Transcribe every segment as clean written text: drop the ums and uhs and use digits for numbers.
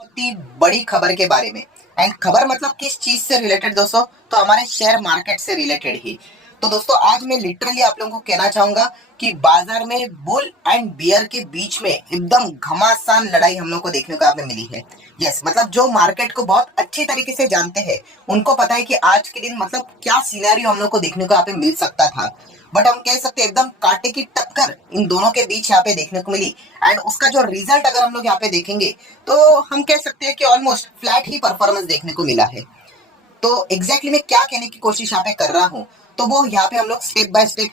बहुत ही बड़ी खबर के बारे में। एंड खबर मतलब किस चीज से रिलेटेड दोस्तों, तो हमारे शेयर मार्केट से रिलेटेड ही। तो दोस्तों आज मैं लिटरली आप लोगों को कहना चाहूंगा कि बाजार में बुल एंड बियर के बीच में एकदम घमासान लड़ाई हम लोग को देखने को यहाँ पे मिली है। यस, मतलब जो मार्केट को बहुत अच्छी तरीके से जानते हैं उनको पता है कि आज के दिन मतलब क्या सिनेरियो हम लोग को देखने को यहाँ पे मिल सकता था। बट हम कह सकते हैं एकदम कांटे की टक्कर इन दोनों के बीच यहाँ पे देखने को मिली। एंड उसका जो रिजल्ट अगर हम लोग यहाँ पे देखेंगे तो हम कह सकते हैं कि ऑलमोस्ट फ्लैट ही परफॉर्मेंस देखने को मिला है। तो एग्जैक्टली मैं क्या कहने की कोशिश यहाँ पे कर रहा हूँ, तो वो यहाँ पे हम लोग स्टेप बाय स्टेप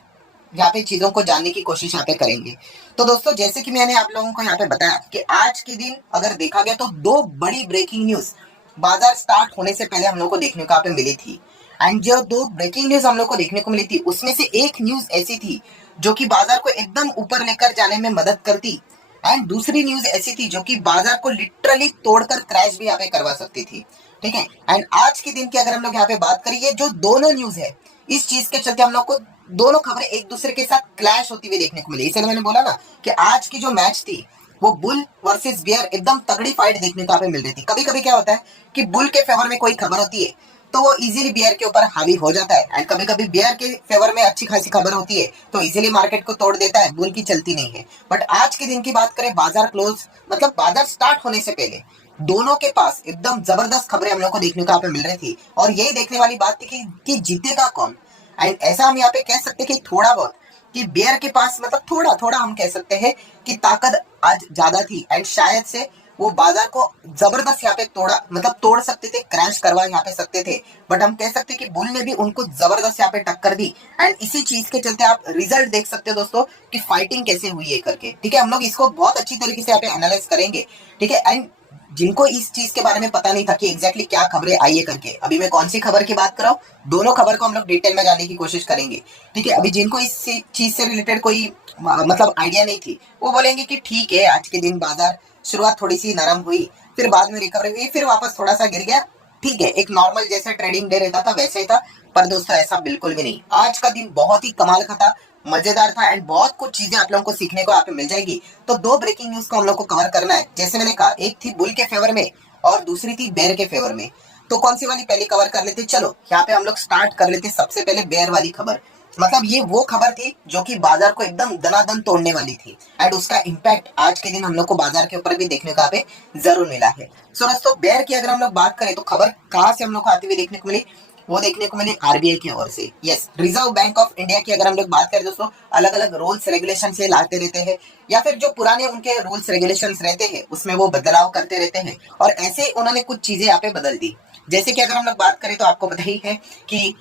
यहाँ पे चीजों को जानने की कोशिश यहाँ पे करेंगे। तो दोस्तों जैसे कि मैंने आप लोगों को यहाँ पे बताया कि आज के दिन अगर देखा गया तो दो बड़ी ब्रेकिंग न्यूज बाजार स्टार्ट होने से पहले हम लोग को देखने को यहाँ पे मिली थी। एंड जो दो ब्रेकिंग न्यूज हम लोग को देखने को मिली थी उसमें से एक न्यूज ऐसी थी जो कि बाजार को एकदम ऊपर लेकर जाने में मदद करती। एंड दूसरी न्यूज ऐसी थी जो कि बाजार को लिटरली तोड़कर क्रैश भी यहाँ पे करवा सकती थी। ठीक है। एंड आज के दिन की अगर हम लोग यहाँ पे बात करें, ये जो दोनों न्यूज है इस चीज के चलते हम लोग को दोनों खबरें एक दूसरे के साथ क्लैश होती हुई देखने को मिली। इसलिए मैंने बोला ना कि आज की जो मैच थी वो बुल वर्सेस बियर एकदम तगड़ी फाइट देखने को यहाँ पे मिल रही थी। कभी कभी क्या होता है कि बुल के फेवर में कोई खबर होती है तो वो इजीली बियर के ऊपर हावी हो जाता है। एंड कभी कभी बियर के फेवर में अच्छी खासी खबर होती है तो इजीली मार्केट को तोड़ देता है, बुल की चलती नहीं है। बट आज के दिन की बात करें, बाजार क्लोज मतलब बाजार स्टार्ट होने से पहले दोनों के पास एकदम जबरदस्त खबरें हम लोग को देखने को यहाँ पे मिल रही थी। और यही देखने वाली बात थी कि जीतेगा कौन। एंड ऐसा हम यहाँ पे कह सकते हैं कि थोड़ा बहुत कि बियर के पास मतलब थोड़ा थोड़ा हम कह सकते हैं कि ताकत आज ज्यादा थी। एंड शायद से वो बाजार को जबरदस्त यहाँ पे तोड़ा मतलब तोड़ सकते थे, क्रैश करवा यहाँ पे सकते थे। बट हम कह सकते हैं कि बुल ने भी उनको जबरदस्त यहाँ पे टक्कर दी। एंड इसी चीज के चलते आप रिजल्ट देख सकते हो दोस्तों कि फाइटिंग कैसे हुई है करके। ठीक है, हम लोग इसको बहुत अच्छी तरीके से यहाँ पे एनालाइज करेंगे। ठीक है। एंड जिनको इस चीज के बारे में पता नहीं था कि एग्जैक्टली क्या खबरें आई है करके, अभी मैं कौन सी खबर की बात कर रहा हूँ, दोनों खबर को हम लोग डिटेल में जानने की कोशिश करेंगे। ठीक है। अभी जिनको इस चीज से रिलेटेड कोई मतलब आइडिया नहीं थी वो बोलेंगे कि ठीक है आज के दिन बाजार शुरुआत थोड़ी सी नरम हुई, फिर बाद में रिकवरी हुई, फिर वापस थोड़ा सा गिर गया। ठीक है, एक नॉर्मल जैसे ट्रेडिंग डे रहता था वैसे ही था। पर दोस्तों ऐसा बिल्कुल भी नहीं, आज का दिन बहुत ही कमाल का था, मजेदार था। एंड बहुत कुछ चीजें आप लोगों को सीखने को यहाँ पे मिल जाएगी। तो दो ब्रेकिंग न्यूज को हम लोग को कवर करना है। जैसे मैंने कहा, एक थी बुल के फेवर में और दूसरी थी बेयर के फेवर में। तो कौन सी वाली पहले कवर कर लेते, चलो यहाँ पे हम लोग स्टार्ट कर लेते सबसे पहले बेयर वाली खबर। मतलब ये वो खबर थी जो कि बाजार को एकदम दनादन तोड़ने वाली थी। एंड उसका इम्पैक्ट आज के दिन हम लोग को बाजार के ऊपर भी देखने को यहाँ पे जरूर मिला है। सो दोस्तों बेयर की अगर हम लोग बात करें तो खबर कहाँ से हम लोग को आती हुई देखने को मिली, वो देखने को मिली आरबीआई की ओर से। Yes, reserve bank of India की अगर हम लोग बात करें दोस्तों, अलग अलग रूल्स रेगुलेशन से लाते रहते हैं या फिर जो पुराने उनके रूल्स रेगुलेशन रहते हैं उसमें वो बदलाव करते रहते हैं। और ऐसे उन्होंने कुछ चीजें यहाँ पे बदल दी। जैसे कि अगर हम लोग बात करें तो आपको पता ही है कि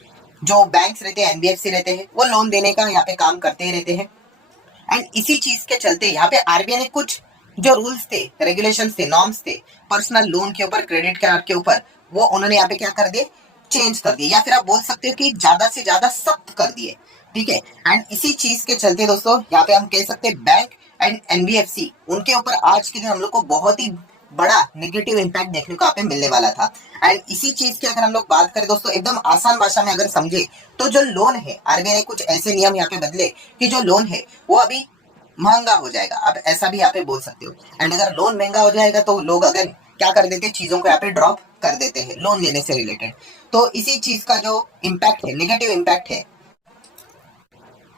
जो बैंक्स रहते हैं, एनबीएफसी रहते हैं, वो लोन देने का यहाँ पे काम करते ही रहते हैं। एंड इसी चीज के चलते यहाँ पे आरबीआई ने कुछ जो रूल्स थे, रेगुलेशंस थे, नॉर्म्स थे पर्सनल लोन के ऊपर, क्रेडिट कार्ड के ऊपर, वो उन्होंने यहाँ पे क्या कर दिए, चेंज कर दिए, या फिर आप बोल सकते हो कि ज्यादा से ज्यादा सख्त कर दिए। ठीक है। एंड इसी चीज के चलते दोस्तों यहाँ पे हम कह सकते हैं बैंक एंड एनबीएफसी उनके ऊपर आज के दिन हम लोग को बहुत ही बड़ा नेगेटिव इम्पैक्ट देखने को यहाँ पे मिलने वाला था। एंड इसी चीज की अगर हम लोग बात करें दोस्तों एकदम आसान भाषा में अगर समझे तो जो लोन है, आरबीआई ने कुछ ऐसे नियम यहाँ पे बदले कि जो लोन है वो अभी महंगा हो जाएगा। आप ऐसा भी यहाँ पे बोल सकते हो। एंड अगर लोन महंगा हो जाएगा तो लोग अगर क्या कर देते हैं, चीजों को यहाँ पे ड्रॉप कर देते हैं लोन लेने से रिलेटेड। तो इसी चीज का जो इम्पैक्ट है, नेगेटिव इम्पैक्ट है,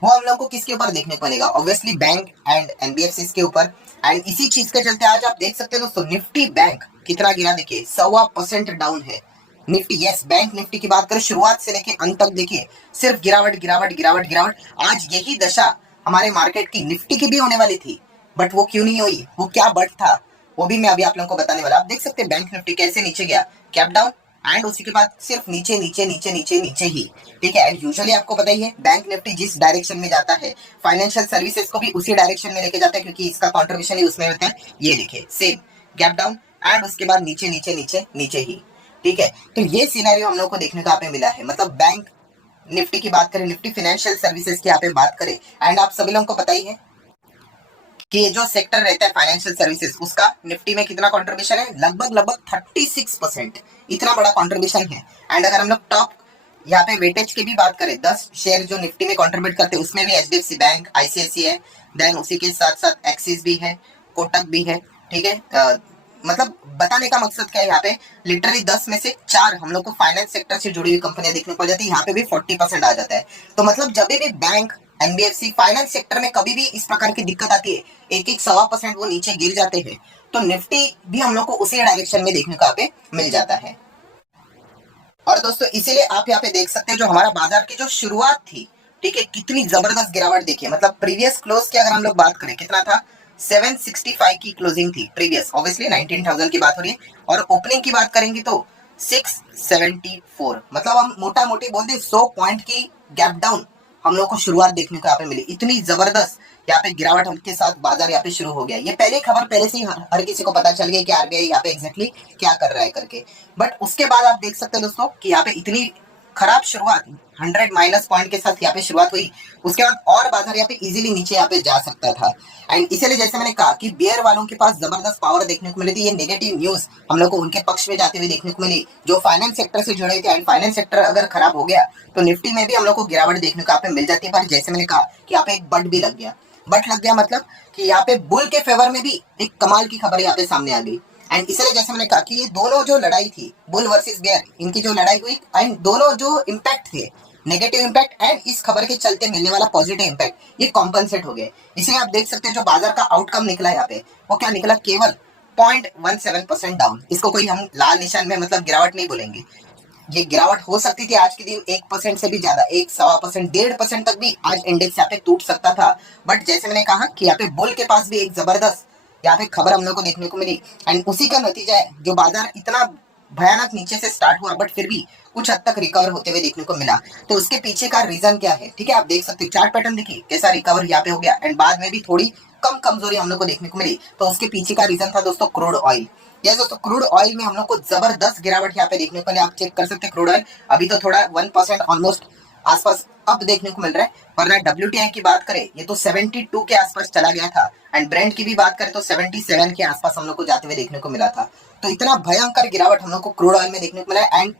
वो हम लोग को किसके ऊपर देखने को मिलेगा, ऑब्वियसली बैंक एंड एनबीएफसी के ऊपर। एंड इसी चीज के चलते आज आप देख सकते हो दोस्तों निफ्टी बैंक कितना गिरा, देखिए 1.25% डाउन है निफ्टी। यस, बैंक निफ्टी की बात करें शुरुआत से लेके अंत तक देखिए सिर्फ गिरावट गिरावट गिरावट गिरावट। आज यही दशा हमारे मार्केट की निफ्टी की भी होने वाली थी, बट वो क्यों नहीं हुई, वो क्या बट था, वो भी मैं अभी आप लोगों को बताने वाला। आप देख सकते हैं बैंक निफ्टी कैसे नीचे गया, कैप डाउन, एंड उसी के बाद सिर्फ नीचे नीचे नीचे नीचे नीचे ही। ठीक है। एंड यूजुअली आपको पता ही है बैंक निफ्टी जिस डायरेक्शन में जाता है फाइनेंशियल सर्विसेज को भी उसी डायरेक्शन में लेके जाता है, क्योंकि इसका कॉन्ट्रीब्यूशन ही उसमें होता है। ये देखिए सेम गैप डाउन एंड उसके बाद नीचे नीचे नीचे नीचे ही। ठीक है। तो ये सिनेरियो हम लोग को देखने को यहाँ पे मिला है। मतलब बैंक निफ्टी की बात करें, निफ्टी फाइनेंशियल सर्विसेज की यहाँ पे बात करें, एंड आप सभी लोगों को पता ही है कि ये जो सेक्टर रहता है फाइनेंशियल सर्विसेज उसका निफ्टी में कितना कंट्रीब्यूशन है, लगभग लगभग 36%। इतना बड़ा कंट्रीब्यूशन है। एंड अगर हम लोग टॉप यहाँ पे वेटेज की भी बात करें, 10 शेयर जो निफ्टी में कंट्रीब्यूट करते हैं उसमें भी एचडीएफसी बैंक, आईसीआईसीआई है, देन उसी के साथ साथ एक्सिस भी है, कोटक भी है। ठीक है। मतलब बताने का मकसद क्या है, यहाँ पे लिटरली 10 में से 4 हम लोग को फाइनेंस सेक्टर से जुड़ी हुई कंपनियां देखने को मिल जाती है। यहाँ पे भी 40% आ जाता है। तो मतलब जब भी बैंक, एनबीएफसी, फाइनेंस सेक्टर में कभी भी इस प्रकार की दिक्कत आती है, एक एक 1.25% वो नीचे गिर जाते हैं, तो निफ्टी भी हम लोग को उसी डायरेक्शन में देखने को यहाँ पे मिल जाता है। और दोस्तों इसीलिए आप यहाँ पे देख सकते हैं जो हमारा बाजार की जो शुरुआत थी, ठीक है, कितनी जबरदस्त गिरावट देखिए। मतलब प्रीवियस क्लोज की अगर हम लोग बात करें, कितना था, 765 की क्लोजिंग थी प्रीवियस, ऑब्वियसली 19,000 की बात हो रही है। और ओपनिंग की बात करेंगे तो 674, मतलब हम मोटा मोटी बोलते 100 पॉइंट की गैप डाउन हम लोग को शुरुआत देखने को यहाँ पे मिली। इतनी जबरदस्त यहाँ पे गिरावट के साथ बाजार यहाँ पे शुरू हो गया। ये पहले खबर पहले से ही हर किसी को पता चल गया कि आरबीआई यहाँ पे एग्जैक्टली क्या कर रहा है करके। बट उसके बाद आप देख सकते हैं दोस्तों कि यहाँ पे इतनी खराब शुरुआत, 100 माइनस पॉइंट के साथ यहाँ पे शुरुआत हुई। उसके बाद और बाजार यहाँ पे इजीली नीचे यहाँ पे जा सकता था। एंड इसीलिए जैसे मैंने कहा कि बियर वालों के पास जबरदस्त पावर देखने को मिली थी। ये नेगेटिव न्यूज हम लोग को उनके पक्ष में जाते हुए देखने को मिली, जो फाइनेंस सेक्टर से जुड़े थे। एंड फाइनेंस सेक्टर अगर खराब हो गया तो निफ्टी में भी हम लोग को गिरावट देखने को यहाँ पे मिल जाती है। पर जैसे मैंने कहा कि यहाँ पे एक बट भी लग गया। बट लग गया मतलब कि यहाँ पे बुल के फेवर में भी एक कमाल की खबर यहाँ पे सामने आ गई। एंड इसलिए जैसे मैंने कहा कि ये दोनों जो लड़ाई थी, बुल वर्सेस बेयर, इनकी जो लड़ाई हुई, एंड दोनों जो इम्पैक्ट थे, नेगेटिव इम्पैक्ट एंड इस खबर के चलते मिलने वाला पॉजिटिव इम्पैक्ट, ये कॉम्पनसेट हो गए। इसलिए आप देख सकते हैं जो बाजार का आउटकम निकला यहाँ पे, वो क्या निकला, केवल 0.17% डाउन। इसको कोई हम लाल निशान में मतलब गिरावट नहीं बोलेंगे। ये गिरावट हो सकती थी आज के दिन 1% से भी ज्यादा, 1.25%, 1.5% तक भी आज इंडेक्स यहाँ पे टूट सकता था। बट जैसे मैंने कहा कि यहाँ पे बुल के पास भी एक जबरदस्त यहाँ पे खबर हम लोग को देखने को मिली। एंड उसी का नतीजा है जो बाजार इतना भयानक नीचे से स्टार्ट हुआ बट फिर भी कुछ हद तक रिकवर होते हुए देखने को मिला। तो उसके पीछे का रीजन क्या है, ठीक है, आप देख सकते हो चार्ट पैटर्न देखिए कैसा रिकवर यहाँ पे हो गया। एंड बाद में भी थोड़ी कम कमजोरी हम लोग को देखने को मिली। तो उसके पीछे का रीजन था दोस्तों क्रूड ऑयल। यस दोस्तों, क्रूड ऑयल में हम लोग को जबरदस्त गिरावट यहाँ पे देखने को मिली। आप चेक कर सकते हैं क्रूड ऑयल अभी तो थोड़ा 1% ऑलमोस्ट आसपास अब देखने को मिल रहा है। वरना डब्ल्यूटीआई की बात करें ये तो 72 के आसपास चला गया था। एंड ब्रेंट की भी बात करें तो 77 के आसपास हम लोग को जाते हुए देखने को मिला था। तो इतना भयंकर गिरावट हम लोग को क्रूड ऑयल में देखने को मिला है। एंड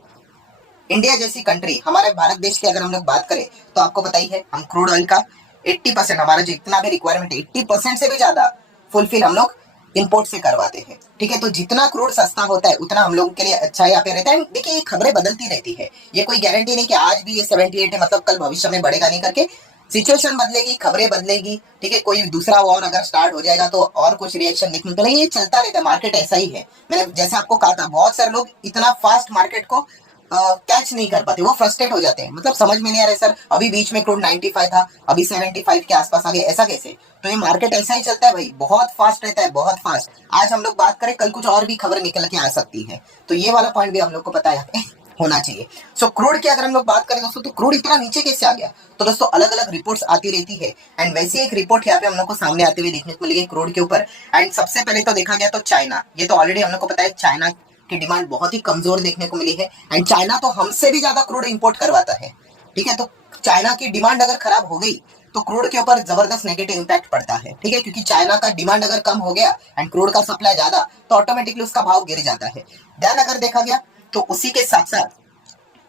इंडिया जैसी कंट्री, हमारे भारत देश की अगर हम लोग बात करें तो आपको पता ही है हम क्रूड ऑयल का 80%, हमारा जितना भी रिक्वायरमेंट है 80% से भी ज्यादा फुलफिल हम लोग इंपोर्ट से करवाते हैं। ठीक है, तो जितना क्रूड सस्ता होता है उतना हम लोगों के लिए अच्छा यहाँ पे रहता है। देखिए ये खबरें बदलती रहती है, ये कोई गारंटी नहीं कि आज भी ये 78 है मतलब कल भविष्य में बढ़ेगा नहीं करके। सिचुएशन बदलेगी, खबरें बदलेगी, ठीक है, कोई दूसरा वॉर अगर स्टार्ट हो जाएगा तो और कुछ रिएक्शन देखने को मिलेगा। ये चलता रहता है, मार्केट ऐसा ही है। मैंने जैसे आपको कहा था बहुत सारे लोग इतना फास्ट मार्केट को कैच नहीं कर पाते, वो फ्रस्ट्रेट हो जाते हैं। मतलब समझ में नहीं आ रहा है सर, अभी बीच में क्रूड 95 था, अभी 75 के आसपास आ गए, ऐसा कैसे। तो ये मार्केट ऐसा ही चलता है भाई, बहुत फास्ट रहता है, बहुत फास्ट। आज हम लोग बात करें कल कुछ और भी खबर निकल के आ सकती है। तो ये वाला पॉइंट भी हम लोग को पता है होना चाहिए। सो क्रूड की अगर हम लोग बात करें दोस्तों, तो क्रूड इतना नीचे कैसे आ गया, तो दोस्तों अलग अलग रिपोर्ट्स आती रहती है। एंड वैसी एक रिपोर्ट यहाँ पे हम लोग को सामने आते हुए देखने को मिली क्रूड के ऊपर। एंड सबसे पहले तो देखा गया तो चाइना, ये तो ऑलरेडी हम लोग को पता है चाइना की डिमांड बहुत ही कमजोर देखने को मिली है। एंड चाइना तो हमसे भी ज्यादा क्रूड इंपोर्ट करवाता है। ठीक है, तो चाइना की डिमांड अगर खराब हो गई तो क्रूड के ऊपर जबरदस्त नेगेटिव इंपैक्ट पड़ता है। ठीक है, क्योंकि चाइना का डिमांड अगर कम हो गया एंड क्रूड का सप्लाई ज्यादा तो ऑटोमेटिकली उसका भाव गिर जाता है। देन अगर देखा गया तो उसी के साथ साथ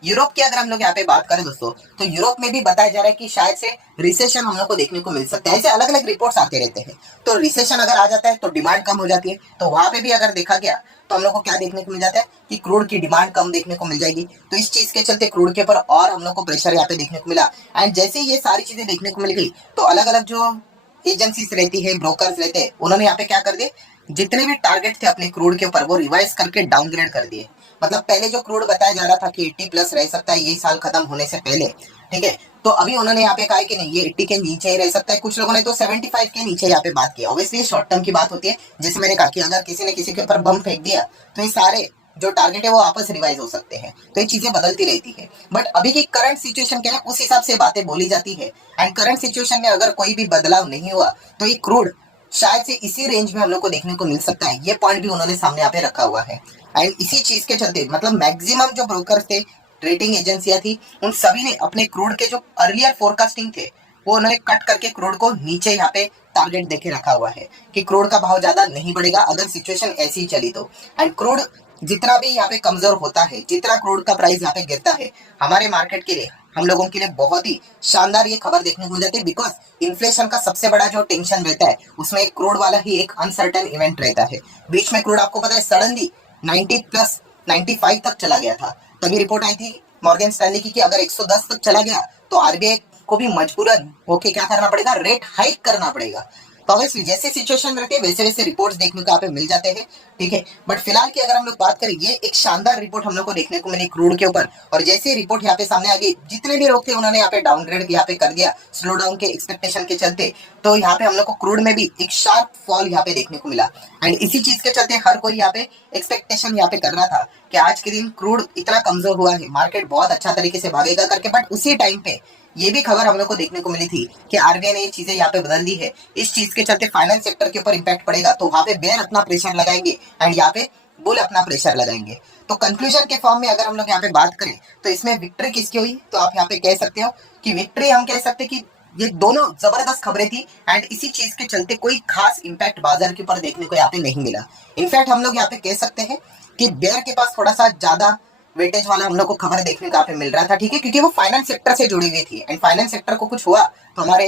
यूरोप की अगर हम लोग यहाँ पे बात करें दोस्तों, तो यूरोप में भी बताया जा रहा है कि शायद से रिसेशन हम लोग को देखने को मिल सकता है। ऐसे अलग अलग रिपोर्ट्स आते रहते हैं। तो रिसेशन अगर आ जाता है तो डिमांड कम हो जाती है, तो वहां पे भी अगर देखा गया तो हम लोग को क्या देखने को मिल जाता है कि क्रूड की डिमांड कम देखने को मिल जाएगी। तो इस चीज के चलते क्रूड के ऊपर और हम लोग को प्रेशर यहाँ पे देखने को मिला। एंड जैसे ये सारी चीजें देखने को मिल गई तो अलग अलग जो एजेंसीज रहती है, ब्रोकर्स रहते हैं, उन्होंने यहाँ पे क्या कर दिए, जितने भी टारगेट थे अपने क्रूड के ऊपर वो रिवाइज करके डाउनग्रेड कर दिए। मतलब पहले जो क्रूड बताया जा रहा था कि 80 प्लस रह सकता है ये साल खत्म होने से पहले, ठीक है, तो अभी उन्होंने यहाँ पे कहा कि नहीं ये 80 के नीचे ही रह सकता है। कुछ लोगों ने तो 75 के नीचे यहाँ पे बात की। ऑब्वियसली शॉर्ट टर्म की बात होती है, जैसे मैंने कहा कि अगर किसी ने किसी के ऊपर बम फेंक दिया तो ये सारे जो टारगेट है वो आपस रिवाइज हो सकते हैं। तो ये चीजें बदलती रहती है। बट अभी की करंट सिचुएशन क्या है उस हिसाब से बातें बोली जाती है। एंड करंट सिचुएशन में अगर कोई भी बदलाव नहीं हुआ तो ये क्रूड शायद से इसी रेंज में हम लोग को देखने को मिल सकता है। ये पॉइंट भी उन्होंने सामने यहाँ पे रखा हुआ है। एंड इसी चीज के चलते मतलब मैक्सिमम जो ब्रोकर थे, रेटिंग एजेंसियां थी, उन सभी ने अपने क्रूड के जो अर्लियर फोरकास्टिंग थे वो उन्होंने कट करके क्रूड को नीचे यहाँ पे टारगेट देके रखा हुआ है कि क्रूड का भाव ज्यादा नहीं बढ़ेगा अगर सिचुएशन ऐसी ही चली तो। एंड क्रूड जितना भी यहाँ पे कमजोर होता है, जितना क्रूड का प्राइस यहाँ पे गिरता है, हमारे मार्केट के लिए हम लोगों के लिए बहुत ही शानदार ये खबर देखने को मिल जाती है, बिकॉज इन्फ्लेशन का सबसे बड़ा जो टेंशन रहता है उसमें एक क्रूड वाला ही एक अनसर्टेन इवेंट रहता है। बीच में क्रूड आपको पता है सडनली 90 प्लस 95 तक चला गया था। तभी रिपोर्ट आई थी मॉर्गन स्टैनली की कि अगर 110 तक चला गया तो आरबीआई को भी मजबूरन होके क्या करना पड़ेगा, रेट हाइक करना पड़ेगा। तो ऑब्वियसली जैसे सिचुएशन रहती है वैसे वैसे रिपोर्ट्स देखने को यहाँ पे मिल जाते हैं, ठीक है। बट फिलहाल की अगर हम लोग बात करें, ये एक शानदार रिपोर्ट हम लोग को देखने को मिली क्रूड के ऊपर, और जैसे रिपोर्ट यहाँ पे सामने आ गई, जितने भी लोग थे उन्होंने यहाँ पे डाउनग्रेड यहाँ पे कर दिया स्लो डाउन के एक्सपेक्टेशन के चलते। तो यहाँ पे हम लोग को क्रूड में भी एक शार्प फॉल यहाँ पे देखने को मिला, एंड इसी चीज के चलते हर कोई यहाँ पे एक्सपेक्टेशन यहाँ पे कर रहा था कि आज के दिन क्रूड इतना कमजोर हुआ है, मार्केट बहुत अच्छा तरीके से भागेगा करके। बट उसी टाइम पे ये भी खबर हम लोग को देखने को मिली थी कि आरबीआई ने ये चीजें यहाँ पे बदल दी है, इस चीज के चलते फाइनेंस सेक्टर के ऊपर इंपैक्ट पड़ेगा। तो वहां पे बेयर अपना प्रेशर लगाएंगे एंड यहाँ पे बुल अपना प्रेशर लगाएंगे। तो कंक्लूजन के फॉर्म में अगर हम लोग यहाँ पे बात करें तो इसमें विक्ट्री किसकी हुई, तो आप यहाँ पे कह सकते हो कि विक्ट्री हम कह सकते कि ये दोनों जबरदस्त खबरें थी, एंड इसी चीज के चलते कोई खास इंपैक्ट बाजार के ऊपर देखने को यहाँ पे नहीं मिला। इनफैक्ट हम लोग यहाँ पे कह सकते हैं कि बेयर के पास थोड़ा सा ज्यादा वेटेज वाला हम लोग को खबर देखने को यहाँ पे मिल रहा था, ठीक है, क्योंकि वो फाइनेंस सेक्टर से जुड़ी हुई थी, एंड फाइनेंस सेक्टर को कुछ हुआ तो हमारे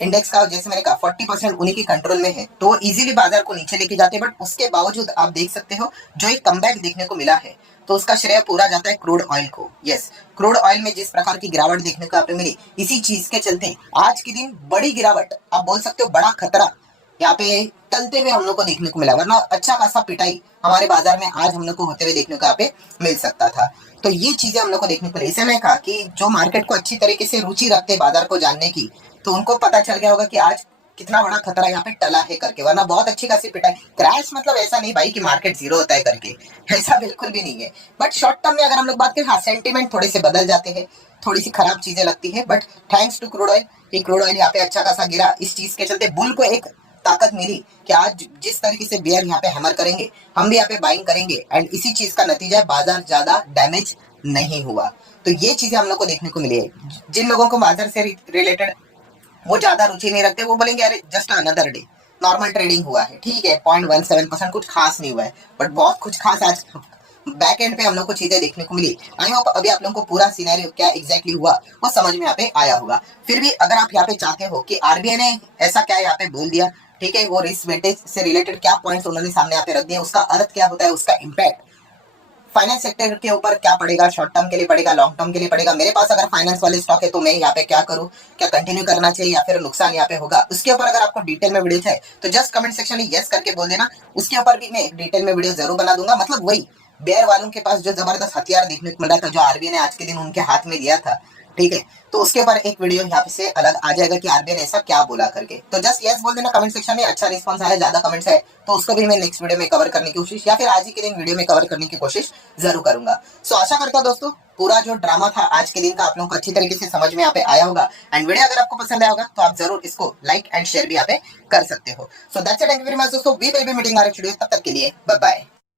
इंडेक्स का जैसे मैंने कहा 40% उन्हीं के कंट्रोल में है, तो इजीली बाजार को नीचे लेके जाते हैं। बट उसके बावजूद आप देख सकते हो जो एक कमबैक देखने को मिला है, तो उसका श्रेय पूरा जाता है क्रूड ऑयल को। यस, क्रूड ऑयल में जिस प्रकार की गिरावट देखने को यहाँ पे मिली, इसी चीज के चलते आज के दिन बड़ी गिरावट, आप बोल सकते हो बड़ा खतरा यहाँ पे टलते हुए हम लोग को देखने को मिला, वरना अच्छा खासा पिटाई हमारे बाजार में आज हम लोग को होते हुए देखने को यहाँ पे मिल सकता था। तो ये चीजें हम लोग को देखने को मिली। इसे मैं कहा कि जो मार्केट को अच्छी तरीके से रुचि रखते हैं बाजार को जानने की, तो उनको पता चल गया होगा कि आज कितना बड़ा खतरा यहाँ पे टला है करके, वरना बहुत अच्छी खासी पिटाई। क्रैश मतलब ऐसा नहीं भाई कि मार्केट जीरो होता है करके, ऐसा बिल्कुल भी नहीं है। बट शॉर्ट टर्म में अगर हम लोग बात करें, हाँ सेंटीमेंट थोड़े से बदल जाते हैं, थोड़ी सी खराब चीजें लगती है, but thanks to crude oil, ये क्रूड ऑयल यहाँ पे अच्छा खासा गिरा, इस चीज के चलते बुल को एक ताकत मिली कि आज जिस तरीके से बेयर यहाँ पे हैमर करेंगे, हम भी यहाँ पे बाइंग करेंगे, एंड इसी चीज का नतीजा है बाजार ज्यादा डैमेज नहीं हुआ। तो ये चीजें हम लोग को देखने को मिली है। जिन लोगों को बाजार से रिलेटेड वो ज्यादा रुचि नहीं रखते, वो बोलेंगे अरे just another day, normal trading हुआ है, ठीक है, 0.17% कुछ खास नहीं हुआ है। बट बहुत कुछ खास आज बैक एंड पे हम लोग को चीजें देखने को मिली। आई होप अभी आप लोगों को पूरा सिनेरियो क्या एग्जैक्टली हुआ वो समझ में यहाँ पे आया होगा। फिर भी अगर आप यहाँ पे चाहते हो कि आरबीआई ने ऐसा क्या यहाँ पे बोल दिया, ठीक है, वो रिस्क वेटेज से रिलेटेड क्या पॉइंट्स उन्होंने सामने यहाँ पे रख दिए, उसका अर्थ क्या होता है, उसका इम्पैक्ट फाइनेंस सेक्टर के ऊपर क्या पड़ेगा, शॉर्ट टर्म के लिए पड़ेगा, लॉन्ग टर्म के लिए पड़ेगा, मेरे पास अगर फाइनेंस वाले स्टॉक है तो मैं यहाँ पे क्या करूँ, क्या कंटिन्यू करना चाहिए या फिर नुकसान यहाँ पे होगा, उसके ऊपर अगर आपको डिटेल में वीडियो चाहिए तो जस्ट कमेंट सेक्शन में यस करके बोल देना, उसके ऊपर भी मैं डिटेल में वीडियो जरूर बना दूंगा। मतलब वही बेयर वालों के पास जो जबरदस्त हथियार देखने को मिल रहा था, जो आरबीआई ने आज के दिन उनके हाथ में दिया था, ठीक है, तो उसके ऊपर एक वीडियो यहाँ पे से अलग आ जाएगा कि आरबीआई ने ऐसा क्या बोला करके। तो जस्ट यस बोल देना कमेंट सेक्शन में। अच्छा रिस्पांस आया, ज्यादा कमेंट्स है तो उसको भी मैं नेक्स्ट वीडियो में कवर करने की कोशिश, या फिर आज ही के दिन वीडियो में कवर करने की कोशिश जरूर करूंगा। सो आशा करता हूं दोस्तों पूरा जो ड्रामा था आज के दिन का आप लोगों को अच्छी तरीके से समझ में यहाँ पे आया होगा, एंड वीडियो अगर आपको पसंद आया होगा तो आप जरूर इसको लाइक एंड शेयर भी यहाँ पे कर सकते हो। So that's it, thank you very much दोस्तों, we will be meeting our video, तब तक के लिए बाय बाय।